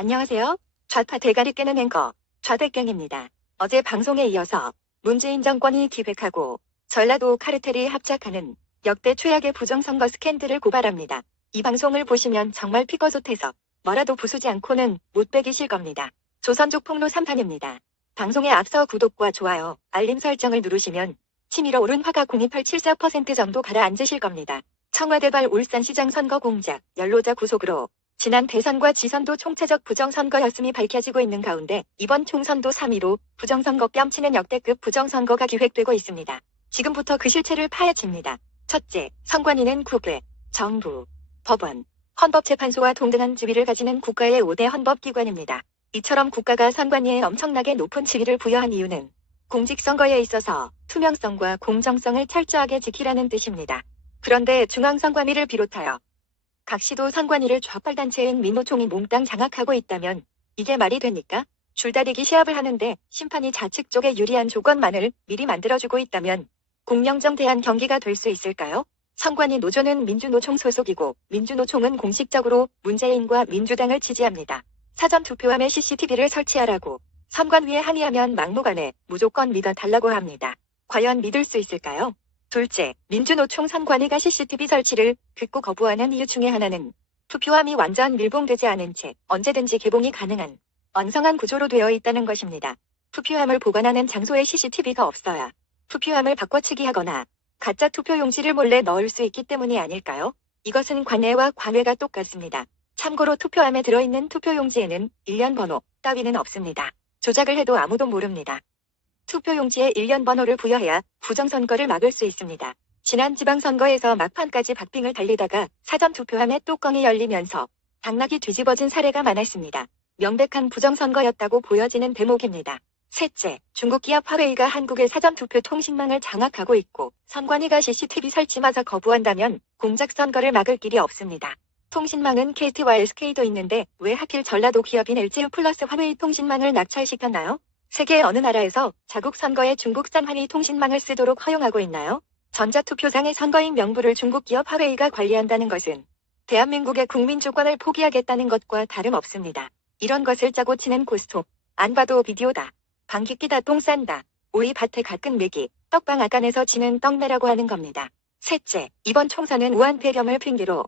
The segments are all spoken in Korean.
안녕하세요. 좌파 대가리 깨는 앵커 좌대경입니다. 어제 방송에 이어서 문재인 정권이 기획하고 전라도 카르텔이 합작하는 역대 최악의 부정선거 스캔들을 고발합니다. 이 방송을 보시면 정말 피거솥해서 뭐라도 부수지 않고는 못 베기실 겁니다. 조선족 폭로 3판입니다. 방송에 앞서 구독과 좋아요, 알림 설정을 누르시면 치밀어 오른 화가 0.2874% 정도 가라앉으실 겁니다. 청와대발 울산시장 선거 공작, 연로자 구속으로 지난 대선과 지선도 총체적 부정선거였음이 밝혀지고 있는 가운데 이번 총선도 3.15 부정선거 뺨치는 역대급 부정선거가 기획되고 있습니다. 지금부터 그 실체를 파헤칩니다. 첫째, 선관위는 국회, 정부, 법원, 헌법재판소와 동등한 지위를 가지는 국가의 5대 헌법기관입니다. 이처럼 국가가 선관위에 엄청나게 높은 지위를 부여한 이유는 공직선거에 있어서 투명성과 공정성을 철저하게 지키라는 뜻입니다. 그런데 중앙선관위를 비롯하여 각 시도 선관위를 좌빨단체인 민노총이 몽땅 장악하고 있다면 이게 말이 됩니까? 줄다리기 시합을 하는데 심판이 좌측 쪽에 유리한 조건만을 미리 만들어주고 있다면 공명정대한 경기가 될 수 있을까요? 선관위 노조는 민주노총 소속이고 민주노총은 공식적으로 문재인과 민주당을 지지합니다. 사전투표함에 CCTV를 설치하라고 선관위에 항의하면 막무가내 무조건 믿어달라고 합니다. 과연 믿을 수 있을까요? 둘째, 민주노총 선관위가 CCTV 설치를 극구 거부하는 이유 중에 하나는 투표함이 완전 밀봉되지 않은 채 언제든지 개봉이 가능한 엉성한 구조로 되어 있다는 것입니다. 투표함을 보관하는 장소에 CCTV가 없어야 투표함을 바꿔치기 하거나 가짜 투표용지를 몰래 넣을 수 있기 때문이 아닐까요? 이것은 관내와 관외가 똑같습니다. 참고로 투표함에 들어있는 투표용지에는 일련 번호 따위는 없습니다. 조작을 해도 아무도 모릅니다. 투표용지에 일련 번호를 부여해야 부정선거를 막을 수 있습니다. 지난 지방선거에서 막판까지 박빙을 달리다가 사전투표함에 뚜껑이 열리면서 당락이 뒤집어진 사례가 많았습니다. 명백한 부정선거였다고 보여지는 대목입니다. 셋째, 중국 기업 화웨이가 한국의 사전투표 통신망을 장악하고 있고 선관위가 CCTV 설치마저 거부한다면 공작선거를 막을 길이 없습니다. 통신망은 KT와 SK도 있는데 왜 하필 전라도 기업인 LGU 플러스 화웨이 통신망을 낙찰시켰나요? 세계 어느 나라에서 자국 선거에 중국산 화웨이 통신망을 쓰도록 허용하고 있나요? 전자투표장의 선거인 명부를 중국 기업 화웨이가 관리한다는 것은 대한민국의 국민 주권을 포기하겠다는 것과 다름없습니다. 이런 것을 짜고 치는 고스톱, 안 봐도 비디오다. 방귀 끼다 똥 싼다. 오이 밭에 가끔 매기, 떡방 아간에서 치는 떡매라고 하는 겁니다. 셋째, 이번 총선은 우한 폐렴을 핑계로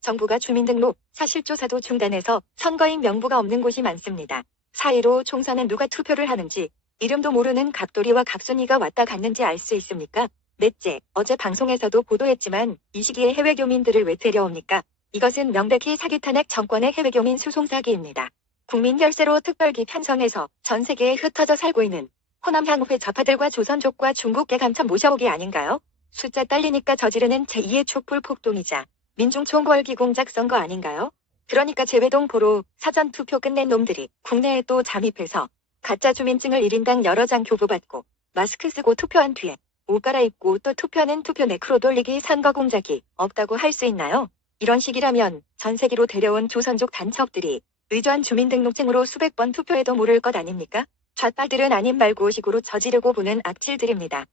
정부가 주민등록, 사실조사도 중단해서 선거인 명부가 없는 곳이 많습니다. 4.15 총선은 누가 투표를 하는지 이름도 모르는 갑돌이와 갑순이가 왔다 갔는지 알 수 있습니까? 넷째, 어제 방송에서도 보도했지만 이 시기에 해외교민들을 왜 데려옵니까? 이것은 명백히 사기탄핵 정권의 해외교민 수송 사기입니다. 국민 열세로 특별기 편성해서 전 세계에 흩어져 살고 있는 호남 향후회 좌파들과 조선족과 중국계 감천 모셔오기 아닌가요? 숫자 딸리니까 저지르는 제2의 촛불 폭동이자 민중총궐기 공작 선거 아닌가요? 그러니까 재외동포로 사전투표 끝낸 놈들이 국내에 또 잠입해서 가짜 주민증을 1인당 여러 장 교부받고 마스크 쓰고 투표한 뒤에 옷 갈아입고 또 투표는 투표 네크로 돌리기 선거 공작이 없다고 할 수 있나요? 이런 식이라면 전 세계로 데려온 조선족 단척들이 의조한 주민등록증으로 수백 번 투표해도 모를 것 아닙니까? 좌빨들은 아님 말고 식으로 저지르고 보는 악질들입니다.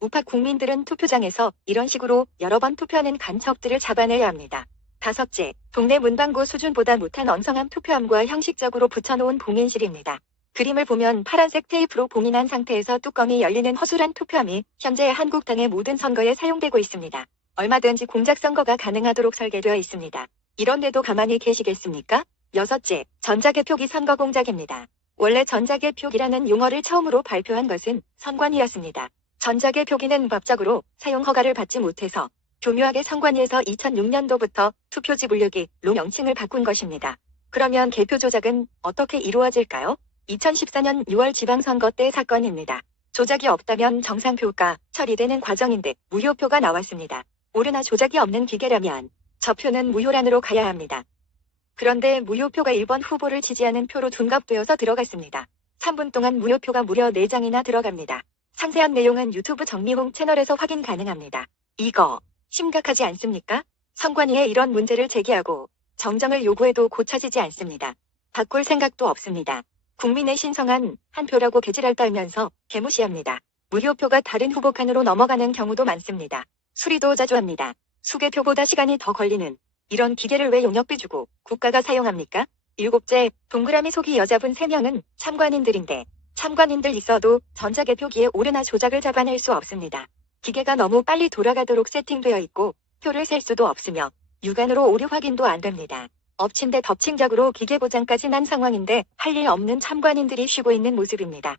우파 국민들은 투표장에서 이런 식으로 여러 번 투표하는 간첩들을 잡아내야 합니다. 다섯째, 동네 문방구 수준보다 못한 엉성한 투표함과 형식적으로 붙여놓은 봉인실입니다. 그림을 보면 파란색 테이프로 봉인한 상태에서 뚜껑이 열리는 허술한 투표함이 현재 한국당의 모든 선거에 사용되고 있습니다. 얼마든지 공작선거가 가능하도록 설계되어 있습니다. 이런데도 가만히 계시겠습니까? 여섯째, 전자개표기 선거 공작입니다. 원래 전자개표기라는 용어를 처음으로 발표한 것은 선관위였습니다. 전자개표기는 법적으로 사용 허가를 받지 못해서 교묘하게 선관위에서 2006년도부터 투표지 분류기로 명칭을 바꾼 것입니다. 그러면 개표 조작은 어떻게 이루어질까요? 2014년 6월 지방선거 때 사건입니다. 조작이 없다면 정상표가 처리되는 과정인데 무효표가 나왔습니다. 옳으나 조작이 없는 기계라면 저 표는 무효란으로 가야 합니다. 그런데 무효표가 1번 후보를 지지하는 표로 둔갑되어서 들어갔습니다. 3분 동안 무효표가 무려 4장이나 들어갑니다. 상세한 내용은 유튜브 정미홍 채널에서 확인 가능합니다. 이거 심각하지 않습니까? 선관위에 이런 문제를 제기하고 정정을 요구해도 고쳐지지 않습니다. 바꿀 생각도 없습니다. 국민의 신성한 한 표라고 개질할 떨면서 개무시합니다. 무효표가 다른 후보 칸으로 넘어가는 경우도 많습니다. 수리도 자주 합니다. 수개표보다 시간이 더 걸리는 이런 기계를 왜 용역비 주고 국가가 사용합니까? 7째, 동그라미 속이 여자분 3명은 참관인들인데 참관인들 있어도 전자개표기에 오류나 조작을 잡아낼 수 없습니다. 기계가 너무 빨리 돌아가도록 세팅되어 있고 표를 셀 수도 없으며 육안으로 오류 확인도 안 됩니다. 엎친 데 덮친 격으로 기계 보장까지 난 상황인데 할 일 없는 참관인들이 쉬고 있는 모습입니다.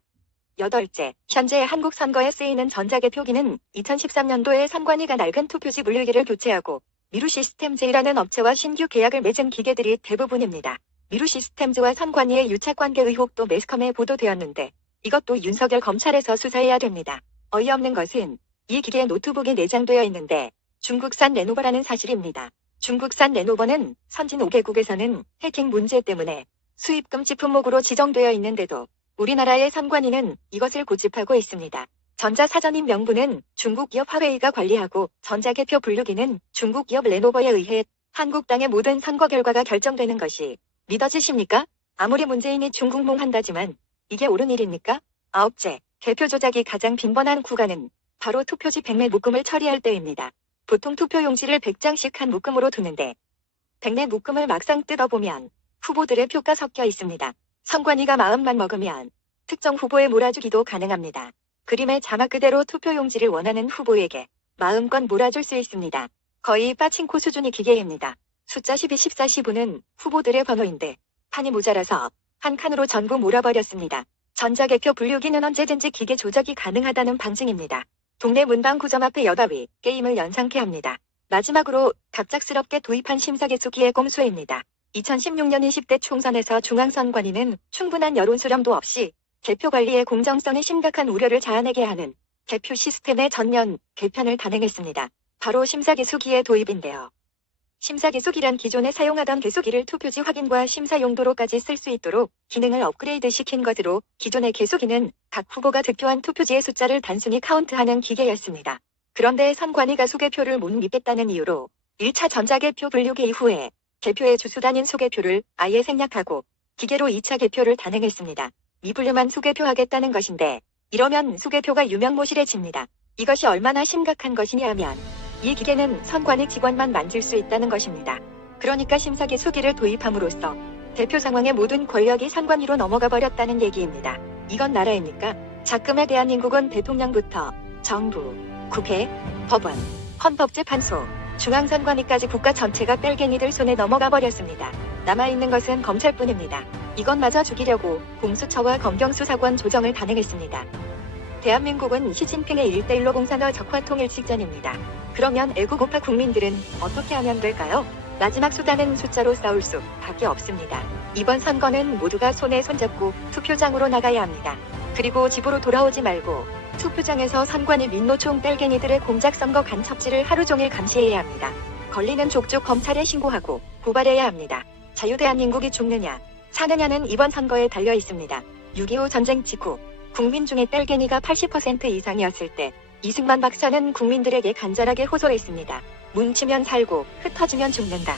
8째, 현재 한국 선거에 쓰이는 전자개표기는 2013년도에 선관위가 낡은 투표지 분류기를 교체하고 미루시스템즈라는 업체와 신규 계약을 맺은 기계들이 대부분입니다. 미루시스템즈와 선관위의 유착관계 의혹도 매스컴에 보도되었는데 이것도 윤석열 검찰에서 수사해야 됩니다. 어이없는 것은 이 기계에 노트북이 내장되어 있는데 중국산 레노버라는 사실입니다. 중국산 레노버는 선진 5개국에서는 해킹 문제 때문에 수입금지 품목으로 지정되어 있는데도 우리나라의 선관위는 이것을 고집하고 있습니다. 전자사전인 명부는 중국 기업 화웨이가 관리하고 전자개표 분류기는 중국 기업 레노버에 의해 한국 땅의 모든 선거 결과가 결정되는 것이 믿어지십니까? 아무리 문재인이 중국몽한다지만 이게 옳은 일입니까? 9째, 개표 조작이 가장 빈번한 구간은 바로 투표지 백내 묶음을 처리할 때입니다. 보통 투표용지를 100장씩 한 묶음으로 두는데 백내 묶음을 막상 뜯어보면 후보들의 표가 섞여 있습니다. 선관위가 마음만 먹으면 특정 후보에 몰아주기도 가능합니다. 그림의 자막 그대로 투표용지를 원하는 후보에게 마음껏 몰아줄 수 있습니다. 거의 빠칭코 수준의 기계입니다. 숫자 12, 14, 15는 후보들의 번호인데 판이 모자라서 한 칸으로 전부 몰아버렸습니다. 전자개표 분류기는 언제든지 기계 조작이 가능하다는 방증입니다. 동네 문방구점 앞에 여바위 게임을 연상케 합니다. 마지막으로 갑작스럽게 도입한 심사개수기의 꼼수입니다. 2016년 20대 총선에서 중앙선관위는 충분한 여론 수렴도 없이 개표 관리의 공정성에 심각한 우려를 자아내게 하는 개표 시스템의 전면 개편을 단행했습니다. 바로 심사개수기의 도입인데요. 심사개수기란 기존에 사용하던 개수기를 투표지 확인과 심사 용도로까지 쓸 수 있도록 기능을 업그레이드 시킨 것으로 기존의 개수기는 각 후보가 득표한 투표지의 숫자를 단순히 카운트하는 기계였습니다. 그런데 선관위가 수개표를 못 믿겠다는 이유로 1차 전자개표 분류기 이후에 개표의 주수단인 수개표를 아예 생략하고 기계로 2차 개표를 단행했습니다. 미분류만 수개표하겠다는 것인데 이러면 수개표가 유명무실해집니다. 이것이 얼마나 심각한 것이냐 하면 이 기계는 선관위 직원만 만질 수 있다는 것입니다. 그러니까 심사개수기를 도입함으로써 대표 상황의 모든 권력이 선관위로 넘어가 버렸다는 얘기입니다. 이건 나라입니까? 작금의 대한민국은 대통령부터 정부, 국회, 법원, 헌법재판소, 중앙선관위까지 국가 전체가 빨갱이들 손에 넘어가 버렸습니다. 남아있는 것은 검찰뿐입니다. 이것마저 죽이려고 공수처와 검경수사권 조정을 단행했습니다. 대한민국은 시진핑의 1:1로 공산화 적화 통일 직전입니다. 그러면 애국우파 국민들은 어떻게 하면 될까요? 마지막 수단은 숫자로 싸울 수 밖에 없습니다. 이번 선거는 모두가 손에 손잡고 투표장으로 나가야 합니다. 그리고 집으로 돌아오지 말고 투표장에서 선관위 민노총 빨갱이들의 공작선거 간첩질을 하루 종일 감시해야 합니다. 걸리는 족족 검찰에 신고하고 고발해야 합니다. 자유대한민국이 죽느냐 사느냐는 이번 선거에 달려 있습니다. 6.25 전쟁 직후 국민 중에 빨갱이가 80% 이상이었을 때 이승만 박사는 국민들에게 간절하게 호소했습니다. 뭉치면 살고 흩어지면 죽는다.